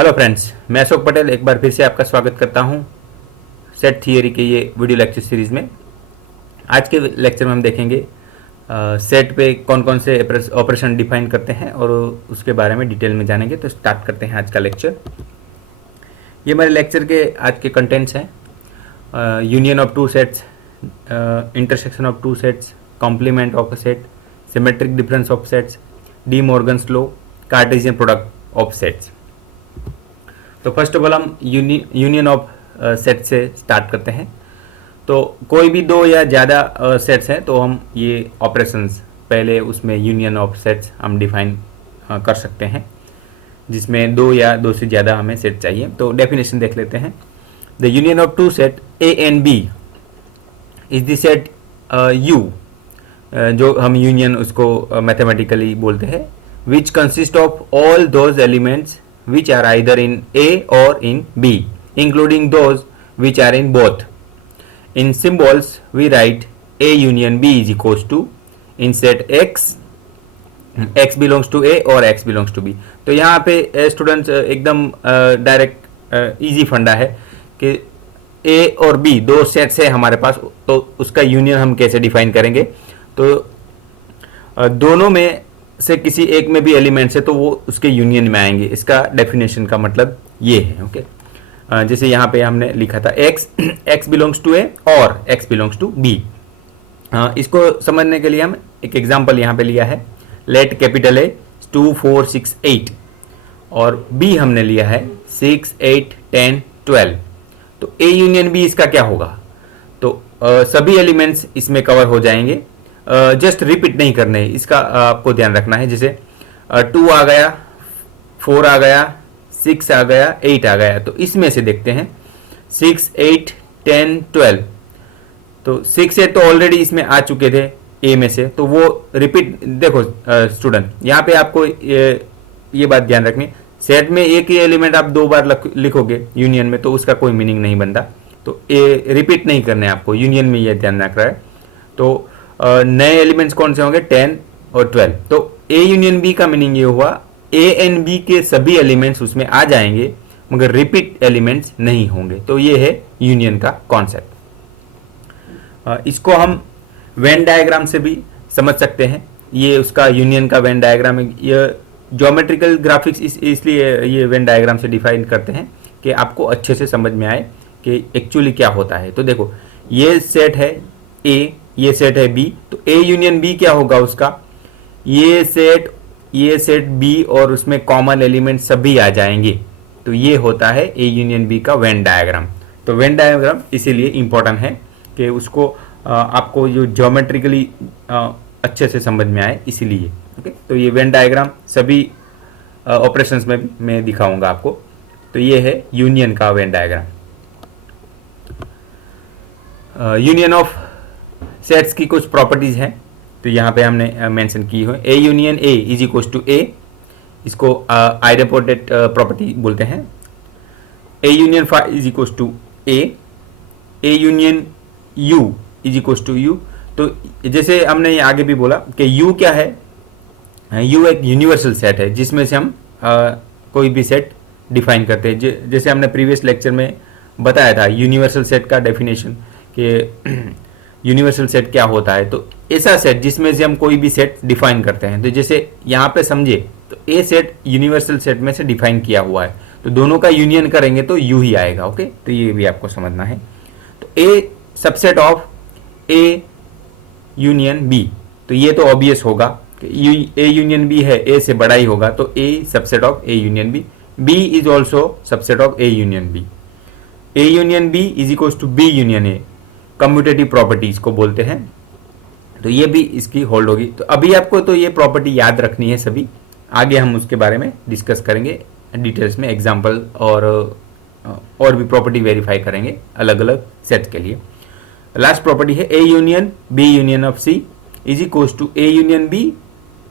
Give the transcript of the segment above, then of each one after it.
Hello friends, मैं अशोक पटेल एक बार फिर से आपका स्वागत करता हूं सेट थियरी के ये वीडियो लेक्चर सीरीज़ में। आज के लेक्चर में हम देखेंगे सेट पे कौन कौन से ऑपरेशन डिफाइन करते हैं और उसके बारे में डिटेल में जानेंगे। तो स्टार्ट करते हैं आज का लेक्चर। ये मेरे लेक्चर के आज के कंटेंट्स हैं। Union of two sets, intersection of two sets, complement of a set, symmetric difference of sets, De Morgan's law, Cartesian product of sets. तो फर्स्ट ऑफ ऑल हम यूनियन ऑफ सेट से start करते हैं। तो कोई भी दो या ज़्यादा सेट्स हैं तो हम ये ऑपरेशंस पहले उसमें यूनियन ऑफ सेट्स हम डिफाइन कर सकते हैं, जिसमें दो या दो से ज़्यादा हमें सेट चाहिए। तो डेफिनेशन देख लेते हैं। The union of two set A and B is the set U, जो हम यूनियन उसको मैथमेटिकली बोलते हैं, which consist of all those elements which are either in A or in B, including those which are in both. In symbols, we write A union B is equals to in set X, X belongs to A or X belongs to B. तो यहाँ पे students एकदम direct easy फंडा है कि A और B दो sets है हमारे पास, तो उसका यूनियन हम कैसे डिफाइन करेंगे। तो दोनों में से किसी एक में भी एलिमेंट्स है तो वो उसके यूनियन में आएंगे। इसका डेफिनेशन का मतलब ये है। ओके, जैसे यहाँ पे हमने लिखा था x बिलोंग्स टू a और x बिलोंग्स टू b। इसको समझने के लिए हम एक एग्जांपल यहाँ पे लिया है। लेट कैपिटल A 2 4 6 8 और b हमने लिया है 6 8 10 12। तो a यूनियन b इसका क्या होगा? तो सभी एलिमेंट्स इसमें कवर हो जाएंगे, जस्ट रिपीट नहीं करने, इसका आपको ध्यान रखना है। जैसे 2 आ गया, 4 आ गया, 6 आ गया, 8 आ गया। तो इसमें से देखते हैं 6 8 10 12। तो 6 8 तो ऑलरेडी इसमें आ चुके थे ए में से, तो वो रिपीट। देखो स्टूडेंट, यहाँ पे आपको ये बात ध्यान रखनी, सेट में एक ही एलिमेंट आप दो बार लिखोगे यूनियन में तो उसका कोई मीनिंग नहीं बनता। तो ए रिपीट नहीं करने आपको, यूनियन में ये ध्यान रख रहा है। तो नए एलिमेंट्स कौन से होंगे? 10 और 12। तो ए यूनियन बी का मीनिंग ये हुआ ए एंड बी के सभी एलिमेंट्स उसमें आ जाएंगे मगर रिपीट एलिमेंट्स नहीं होंगे। तो ये है यूनियन का कॉन्सेप्ट। इसको हम वेन डायग्राम से भी समझ सकते हैं। ये उसका यूनियन का वेन डायग्राम है। ये ज्योमेट्रिकल ग्राफिक्स इसलिए ये वेन डायग्राम से डिफाइन करते हैं कि आपको अच्छे से समझ में आए कि एक्चुअली क्या होता है। तो देखो, ये सेट है ए, ये सेट है बी, तो ए यूनियन बी क्या होगा उसका? ये सेट बी और उसमें कॉमन एलिमेंट सभी आ जाएंगे। तो ये होता है ए यूनियन बी का वेन डायग्राम। तो वेन डायग्राम इसीलिए इंपॉर्टेंट है कि उसको आपको जो ज्योमेट्रिकली अच्छे से समझ में आए, इसीलिए। ओके, तो ये वेन डायग्राम सभी ऑपरेशंस में भी मैं दिखाऊंगा आपको। तो ये है यूनियन का Venn diagram. Union of sets की कुछ प्रॉपर्टीज हैं, तो यहाँ पे हमने मेंशन की है। A union A is equal to A, इसको आइडेंटिटी प्रॉपर्टी बोलते हैं। A union phi is equal to A union U is equal to U. तो जैसे हमने ये आगे भी बोला कि यू क्या है? यू एक यूनिवर्सल सेट है जिसमें से हम कोई भी सेट डिफाइन करते हैं। जैसे हमने प्रीवियस लेक्चर में बताया था यूनिवर्सल सेट का डेफिनेशन कि यूनिवर्सल सेट क्या होता है। तो ऐसा सेट जिसमें से हम कोई भी सेट डिफाइन करते हैं। तो जैसे यहाँ पे समझे तो ए सेट यूनिवर्सल सेट में से डिफाइन किया हुआ है, तो दोनों का यूनियन करेंगे तो यू ही आएगा। ओके, तो ये भी आपको समझना है। तो A subset of A union B, तो ये तो ऑब्वियस होगा कि ए यूनियन बी है, ए से बड़ा ही होगा, तो A subset of A union B. B is also subset of A union B. A union B is equal to B union A, commutative properties को बोलते हैं। तो ये भी इसकी होल्ड होगी। तो अभी आपको तो ये प्रॉपर्टी याद रखनी है सभी, आगे हम उसके बारे में डिस्कस करेंगे डिटेल्स में, एग्जांपल और भी प्रॉपर्टी वेरीफाई करेंगे अलग अलग सेट्स के लिए। लास्ट प्रॉपर्टी है A union B union of C is equal to A union B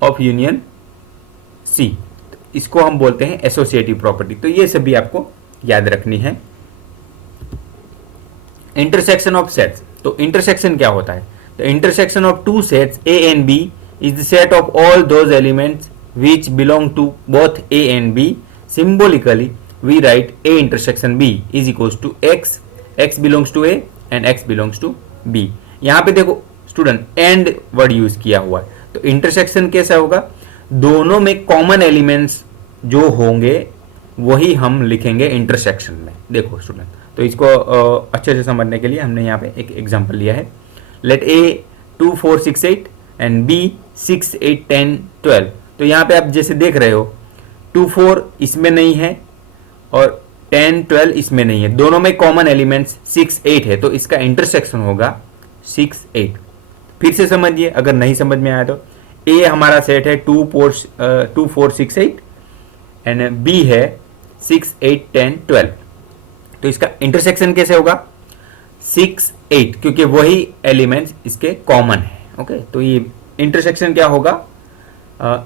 of union C. इसको हम बोलते हैं एसोसिएटिव प्रॉपर्टी। तो ये सभी आपको याद रखनी है। इंटरसेक्शन ऑफ सेट्स, तो इंटरसेक्शन क्या होता है? The intersection of two sets A and B is the set of all those elements which belong to both A and B. Symbolically, we write A intersection B is equal to X, X belongs to A and X belongs to B. यहाँ पे देखो student and word use किया हुआ है, तो intersection कैसा होगा, दोनों में कॉमन एलिमेंट्स जो होंगे वही हम लिखेंगे इंटरसेक्शन में। देखो स्टूडेंट, तो इसको अच्छे से समझने के लिए हमने यहाँ पे एक एग्जांपल लिया है। Let A 2 4 6 8 and B 6 8 10 12। तो यहाँ पे आप जैसे देख रहे हो 2 4 इसमें नहीं है और 10 12 इसमें नहीं है, दोनों में कॉमन एलिमेंट्स 6 8 है, तो इसका इंटरसेक्शन होगा 6 8। फिर से समझिए, अगर नहीं समझ में आया तो ए हमारा सेट है 2 4 6 8 एंड बी है 6 8 10 12। तो इसका इंटरसेक्शन कैसे होगा 6 8, क्योंकि वही एलिमेंट्स इसके कॉमन है। ओके, तो ये इंटरसेक्शन क्या होगा,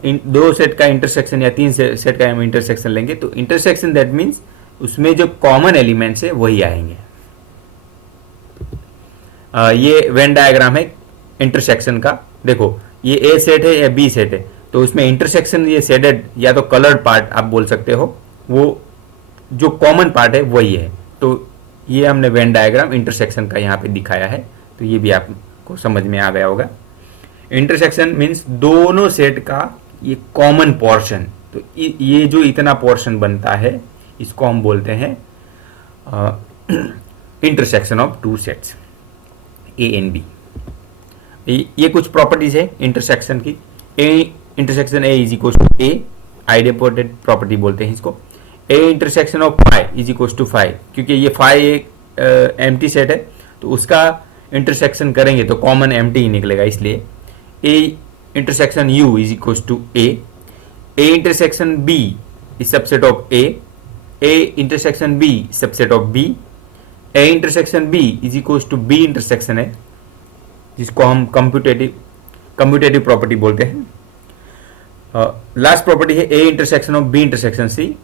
इन दो सेट का इंटरसेक्शन या तीन सेट का हम इंटरसेक्शन लेंगे, तो इंटरसेक्शन दैट मीन्स उसमें जो कॉमन एलिमेंट्स है वही आएंगे। ये वेन डायग्राम है इंटरसेक्शन का। देखो ये ए सेट है या बी सेट है, तो उसमें इंटरसेक्शन ये शेडेड या तो कलर्ड पार्ट आप बोल सकते हो, वो जो कॉमन पार्ट है वही है। तो ये हमने वेन डायग्राम इंटरसेक्शन का यहाँ पे दिखाया है, तो ये भी आपको समझ में आ गया होगा। इंटरसेक्शन मीन्स दोनों सेट का ये कॉमन पोर्शन, तो ये जो इतना पोर्शन बनता है इसको हम बोलते हैं intersection of two sets A and B. ये कुछ प्रॉपर्टीज है इंटरसेक्शन की। A intersection A is equal to A, identified property बोलते हैं इसको। A intersection of five is equal to five, क्योंकि ये फाइव एक एम्प्टी सेट है, तो उसका इंटरसेक्शन करेंगे तो कॉमन एम्प्टी ही निकलेगा, इसलिए A intersection U is equal to A intersection B is subset of A intersection B subset of B, A intersection B is equal to B intersection है, जिसको हम कम्यूटेटिव प्रॉपर्टी बोलते हैं। लास्ट प्रॉपर्टी है A intersection of B intersection C,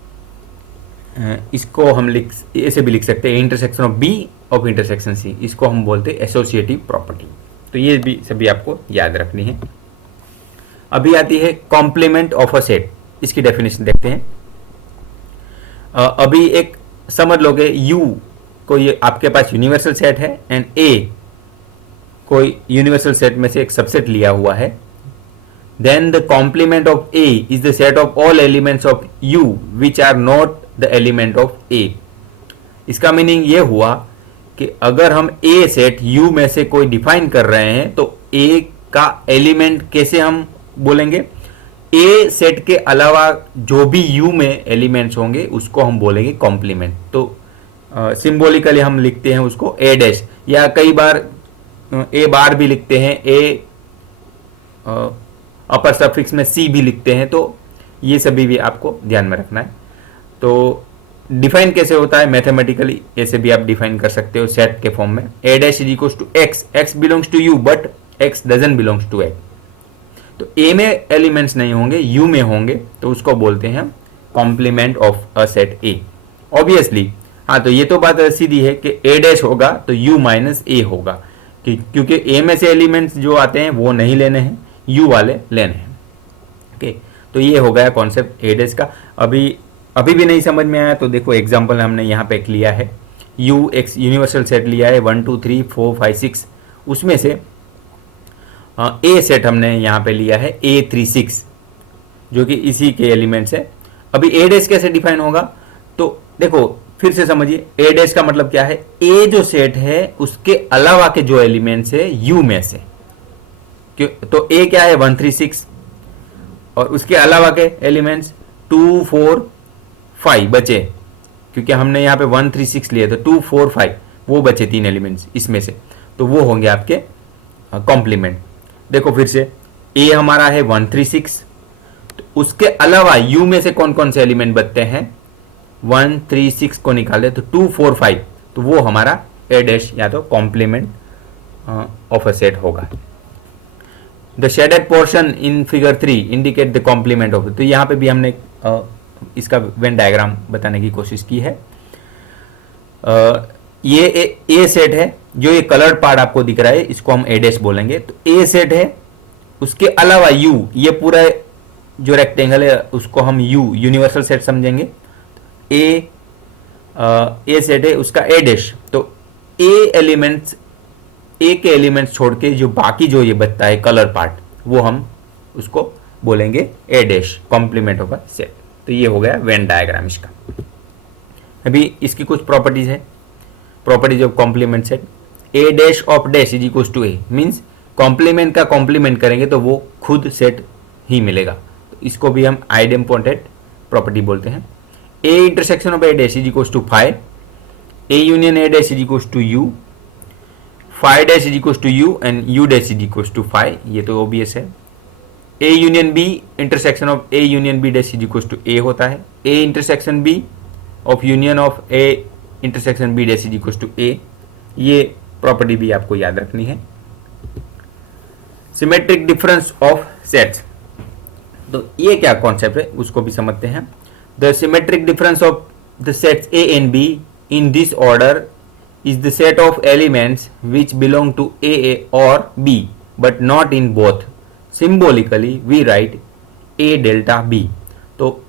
इसको हम ऐसे भी लिख सकते हैं A intersection of B of intersection C, इसको हम बोलते हैं एसोसिएटिव प्रॉपर्टी। तो ये भी सभी आपको याद रखनी है। अभी आती है कॉम्प्लीमेंट ऑफ अ सेट, इसकी डेफिनेशन देखते हैं। अभी एक समझ लोगे यू कोई आपके पास यूनिवर्सल सेट है एंड ए कोई यूनिवर्सल सेट में से एक सबसेट लिया हुआ है, then the complement of A is the set of all elements of U which are not the element of A। इसका मीनिंग ये हुआ कि अगर हम A सेट U में से कोई डिफाइन कर रहे हैं तो A का एलिमेंट कैसे हम बोलेंगे, A सेट के अलावा जो भी U में एलिमेंट्स होंगे उसको हम बोलेंगे कॉम्प्लीमेंट। तो सिंबॉलिकली हम लिखते हैं उसको A डैश, या कई बार A बार भी लिखते हैं, A अपर सफिक्स में सी भी लिखते हैं, तो ये सभी भी आपको ध्यान में रखना है। तो डिफाइन कैसे होता है मैथमेटिकली, ऐसे भी आप डिफाइन कर सकते हो सेट के फॉर्म में। A dash is equal to X, X belongs to U but X doesn't belongs to A. तो ए में एलिमेंट्स नहीं होंगे, यू में होंगे, तो उसको बोलते हैं हम complement of a set A. Obviously हाँ, तो ये तो बात सीधी है कि ए डैश होगा तो यू माइनस ए होगा, क्योंकि ए में से एलिमेंट्स जो आते हैं वो नहीं लेने हैं, यू वाले लेने हैं। ओके, तो ये हो गया कॉन्सेप्ट ए डैश का। अभी भी नहीं समझ में आया तो देखो एग्जांपल हमने यहाँ पे एक लिया है, यू एक्स यूनिवर्सल सेट लिया है 1 2 3 4 5 6, उसमें से ए सेट हमने यहाँ पे लिया है A36 जो कि इसी के एलिमेंट्स है। अभी ए डैश कैसे डिफाइन होगा, तो देखो फिर से समझिए, ए डैश का मतलब क्या है, ए जो सेट है उसके अलावा के जो एलिमेंट्स है यू में से, तो ए क्या है 1 3 6 और उसके अलावा के एलिमेंट्स 2 4 5 बचे, क्योंकि हमने यहाँ पे 1 3 6 लिए तो 2 4 5 वो बचे तीन एलिमेंट्स इसमें से, तो वो होंगे आपके कॉम्प्लीमेंट। देखो फिर से ए हमारा है 1 3 6, तो उसके अलावा यू में से कौन कौन से एलिमेंट बचते हैं, 1 3 6 को निकाले तो 2 4 5, तो वो हमारा ए डैश या तो कॉम्प्लीमेंट ऑफ अ सेट होगा। The shaded portion in figure 3 indicate the complement of, तो यहाँ पे भी हमने इसका वेन डायग्राम बताने की कोशिश की है। ये ए सेट है, जो ये कलर्ड पार्ट आपको दिख रहा है इसको हम ए डैश बोलेंगे। तो ए सेट है, उसके अलावा यू, ये पूरा जो रेक्टेंगल है उसको हम यू यूनिवर्सल सेट समझेंगे। ए ए सेट है उसका ए डैश, तो ए एलिमेंट्स, ए के एलिमेंट्स छोड़ के जो बाकी जो ये बचता है कलर पार्ट, वो हम उसको बोलेंगे A dash, complement of a set. तो ये हो गया वेन डायग्राम इसका। अभी इसकी कुछ प्रॉपर्टीज है, properties of complement set. A dash of dash is equal to A, means complement का कॉम्प्लीमेंट करेंगे तो वो खुद सेट ही मिलेगा, तो इसको भी हम आइडेम्पोटेंट प्रॉपर्टी बोलते हैं। A intersection of A dash is equal to five, A union A dash is equal to U, five dash is equal to U and U dash is equal to five, ये तो obvious है। A union B intersection of A union B dash is equal to A होता है। A intersection B of union of A intersection B dash is equal to A, ये property भी आपको याद रखनी है। सिमेट्रिक डिफरेंस ऑफ सेट्स, तो ये क्या कॉन्सेप्ट है उसको भी समझते हैं। The symmetric difference of the sets A and B in this order is the set of elements which belong to A और B but not in both. Symbolically we write A delta B. तो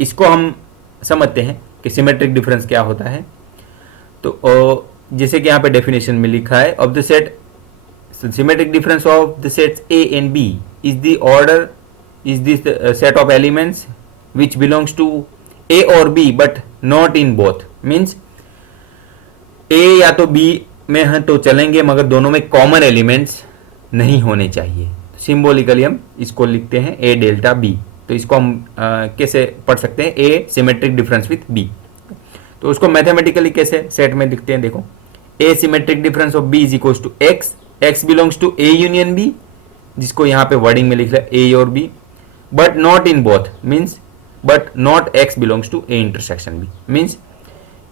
इसको हम समझते हैं कि symmetric difference क्या होता है। तो जैसे कि यहाँ पे डेफिनेशन में लिखा है, of the set, symmetric difference of the sets A and B is the order is this set of elements which belongs to A और B but not in both. Means A या तो B में हैं तो चलेंगे, मगर दोनों में कॉमन एलिमेंट्स नहीं होने चाहिए। सिंबॉलिकली हम इसको लिखते हैं ए डेल्टा बी। तो इसको हम कैसे पढ़ सकते हैं, A symmetric difference with B. तो उसको मैथमेटिकली कैसे सेट में लिखते हैं, देखो, A symmetric difference of B is equal to X, X belongs to A union B, जिसको यहाँ पे वर्डिंग में लिख रहा है ए और B, but not in both, means but not X belongs to A intersection B, means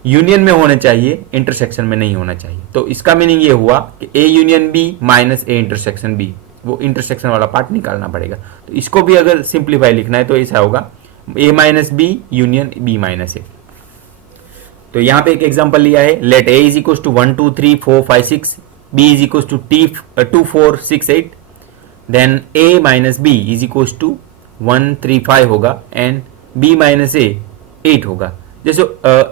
union में होने चाहिए, इंटरसेक्शन में नहीं होना चाहिए। तो इसका मीनिंग ये हुआ कि A union B minus A intersection B, वो इंटरसेक्शन वाला पार्ट निकालना पड़ेगा। तो इसको भी अगर सिंप्लीफाई लिखना है तो ऐसा होगा A minus B union B minus A. तो यहाँ पे एक एग्जांपल लिया है, let A is equal to 1 2 3 4 5 6, B is equal to 2 4 6 8, then A minus B is equal to 1 3 5 होगा एंड बी माइनस ए 8 होगा। जैसे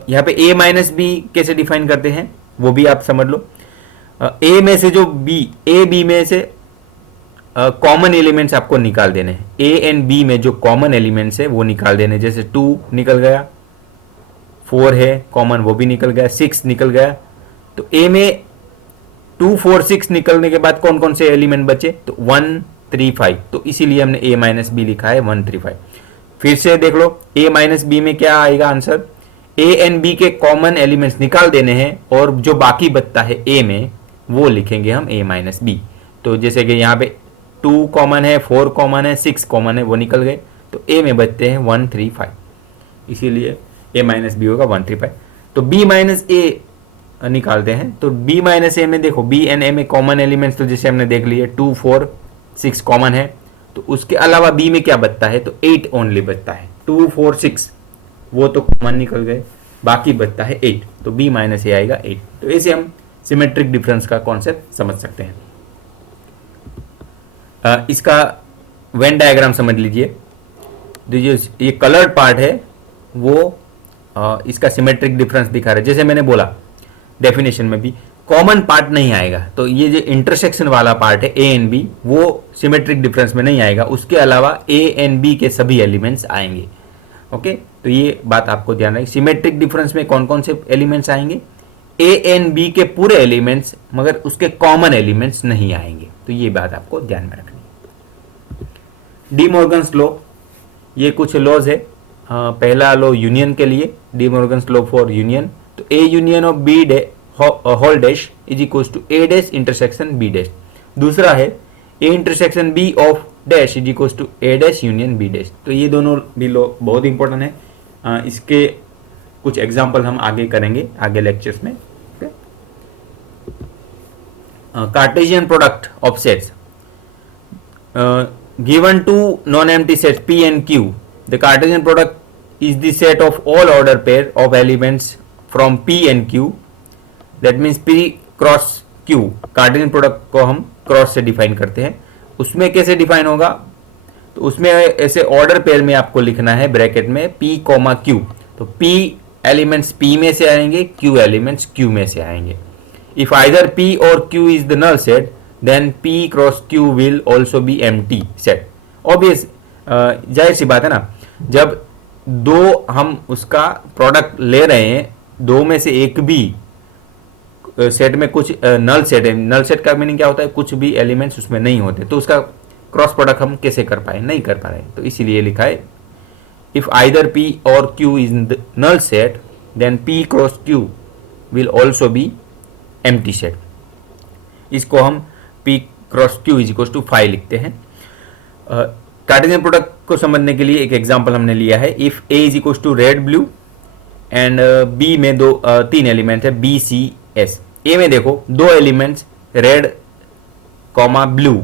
यहाँ पे ए माइनस बी कैसे डिफाइन करते हैं वो भी आप समझ लो। ए में से जो बी, ए बी में से कॉमन एलिमेंट्स आपको निकाल देने हैं। ए एंड बी में जो कॉमन एलिमेंट्स है वो निकाल देने, जैसे 2 निकल गया, 4 है कॉमन वो भी निकल गया, 6 निकल गया। तो ए में 2 4 6 निकलने के बाद कौन कौन से एलिमेंट बचे, तो 1 3 5, तो इसीलिए हमने ए माइनस बी लिखा है 1 3 5। फिर से देख लो, ए माइनस बी में क्या आएगा आंसर, ए एंड बी के कॉमन एलिमेंट्स निकाल देने हैं और जो बाकी बचता है ए में वो लिखेंगे हम ए माइनस बी। तो जैसे कि यहाँ पे 2 कॉमन है, 4 कॉमन है, 6 कॉमन है, वो निकल गए, तो ए में बचते हैं 1 3 5, इसीलिए ए माइनस बी होगा 1 3 5। तो बी माइनस ए निकालते हैं, तो बी माइनस ए में देखो बी एंड ए में कॉमन एलिमेंट्स तो जैसे हमने देख लिए 2 4 6 कॉमन है, तो उसके अलावा बी में क्या बचता है, तो 8 ओनली बचता है। 2 4 6 वो तो कॉमन निकल गए, बाकी बचता है 8, तो बी माइनस ए आएगा 8। तो ऐसे हम सिमेट्रिक डिफरेंस का कॉन्सेप्ट समझ सकते हैं। इसका वेन डायग्राम समझ लीजिए। जो ये कलर्ड पार्ट है वो इसका सिमेट्रिक डिफरेंस दिखा रहा है। जैसे मैंने बोला डेफिनेशन में भी कॉमन पार्ट नहीं आएगा, तो ये जो इंटरसेक्शन वाला पार्ट है ए एंड बी वो सिमेट्रिक डिफरेंस में नहीं आएगा, उसके अलावा ए एंड बी के सभी एलिमेंट्स आएंगे। ओके, तो ये बात आपको ध्यान रखिए। सिमेट्रिक डिफरेंस में कौन कौन से एलिमेंट्स आएंगे, ए एंड बी के पूरे एलिमेंट्स, मगर उसके कॉमन एलिमेंट्स नहीं आएंगे। तो ये बात आपको ध्यान में रखनी है। डी मॉर्गन्स लॉ, ये कुछ लॉज है। पहला लॉ यूनियन के लिए, De Morgan's law for union. तो A union of B whole dash is equal to A dash intersection B dash. दूसरा है A intersection B of dash is equal to A dash union B dash. तो ये दोनों भी law बहुत important है। इसके कुछ एग्जाम्पल हम आगे करेंगे आगे लेक्चर्स में। Cartesian product of sets given two non-empty sets P and Q, the Cartesian product is the set of all order pair of elements from P and Q, that means P cross Q। Cartesian product को हम cross से define करते हैं। उसमें कैसे define होगा, तो उसमें ऐसे ऑर्डर पेयर में आपको लिखना है ब्रैकेट में P, Q। तो P एलिमेंट्स P में से आएंगे, Q एलिमेंट्स Q में से आएंगे। इफ आइदर P और Q is the null set then P cross Q will also be empty set. Obvious, जाहिर सी बात है ना, जब दो हम उसका प्रोडक्ट ले रहे हैं, दो में से एक भी सेट में कुछ नल सेट है, नल सेट का मीनिंग क्या होता है, कुछ भी एलिमेंट्स उसमें नहीं होते, तो उसका क्रॉस प्रोडक्ट हम कैसे कर पाए, नहीं कर पा रहे, तो इसीलिए लिखा है इफ आइदर P और Q is the null set then P cross Q will also be empty set. इसको हम P cross Q is equal to 5 लिखते हैं। कार्टेशियन प्रोडक्ट को समझने के लिए एक एग्जांपल हमने लिया है। If A is equal to red blue and B में तीन एलिमेंट है B C S। A में देखो दो एलिमेंट्स रेड कॉमा ब्लू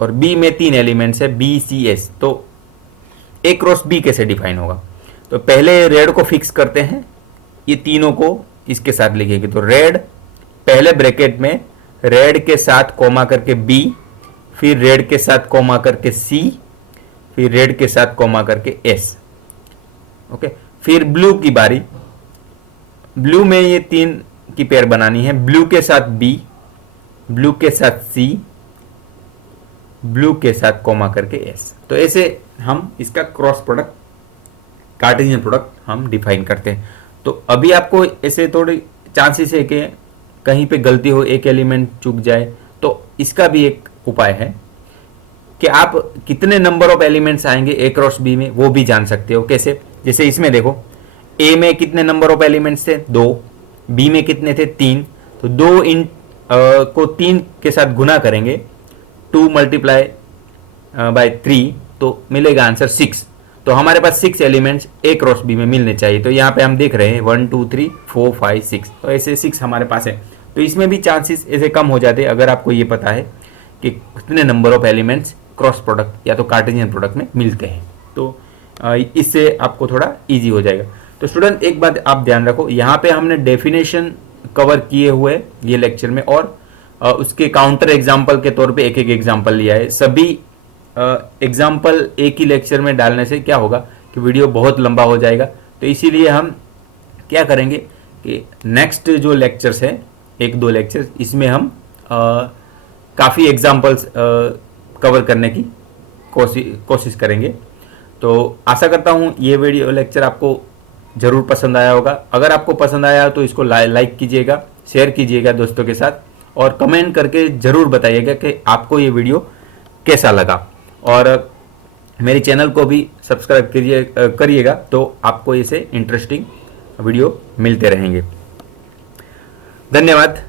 और B में तीन एलिमेंट्स है B C S। तो A क्रॉस B कैसे डिफाइन होगा, तो पहले रेड को फिक्स करते हैं, ये तीनों को इसके साथ लिखेंगे। तो रेड पहले ब्रैकेट में रेड के साथ कॉमा करके B, फिर रेड के साथ कॉमा करके C, फिर रेड के साथ कॉमा करके S। ओके, फिर ब्लू की बारी, ब्लू में ये तीन की पेयर बनानी है, ब्लू के साथ B, ब्लू के साथ C, ब्लू के साथ कॉमा करके S। तो ऐसे हम इसका क्रॉस प्रोडक्ट, कार्टेशियन प्रोडक्ट हम डिफाइन करते हैं। तो अभी आपको ऐसे थोड़े चांसेस है कि कहीं पे गलती हो, एक एलिमेंट चूक जाए, तो इसका भी एक उपाय है कि आप कितने नंबर ऑफ एलिमेंट्स आएंगे ए क्रॉस बी में वो भी जान सकते हो। कैसे, जैसे इसमें देखो ए में कितने नंबर ऑफ एलिमेंट्स थे, 2, बी में कितने थे, 3, तो 2 को 3 के साथ गुना करेंगे, 2 मल्टीप्लाई बाय 3, तो मिलेगा आंसर 6। तो हमारे पास 6 एलिमेंट्स ए क्रॉस बी में मिलने चाहिए। तो यहाँ पे हम देख रहे हैं 1 2 3 4 5 6, तो ऐसे 6 हमारे पास है। तो इसमें भी चांसेस ऐसे कम हो जाते हैं अगर आपको ये पता है कि कितने number of elements cross product या तो कार्टेशियन प्रोडक्ट में मिलते हैं। तो इससे आपको थोड़ा इजी हो जाएगा। तो स्टूडेंट एक बात आप ध्यान रखो, यहाँ पे हमने डेफिनेशन कवर किए हुए ये लेक्चर में, और उसके काउंटर एग्जाम्पल के तौर पे एक एक एग्जाम्पल लिया है। सभी एग्जाम्पल एक ही लेक्चर में डालने से क्या होगा कि वीडियो बहुत लंबा हो जाएगा। तो इसीलिए हम क्या करेंगे कि नेक्स्ट जो लेक्चर्स है, 1-2 लेक्चर्स, इसमें हम काफ़ी एग्जाम्पल्स कवर करने की कोशिश करेंगे। तो आशा करता हूँ ये वीडियो लेक्चर आपको ज़रूर पसंद आया होगा। अगर आपको पसंद आया तो इसको लाइक कीजिएगा, शेयर कीजिएगा दोस्तों के साथ, और कमेंट करके ज़रूर बताइएगा कि आपको ये वीडियो कैसा लगा। और मेरे चैनल को भी सब्सक्राइब करिएगा, तो आपको ऐसे इंटरेस्टिंग वीडियो मिलते रहेंगे। धन्यवाद।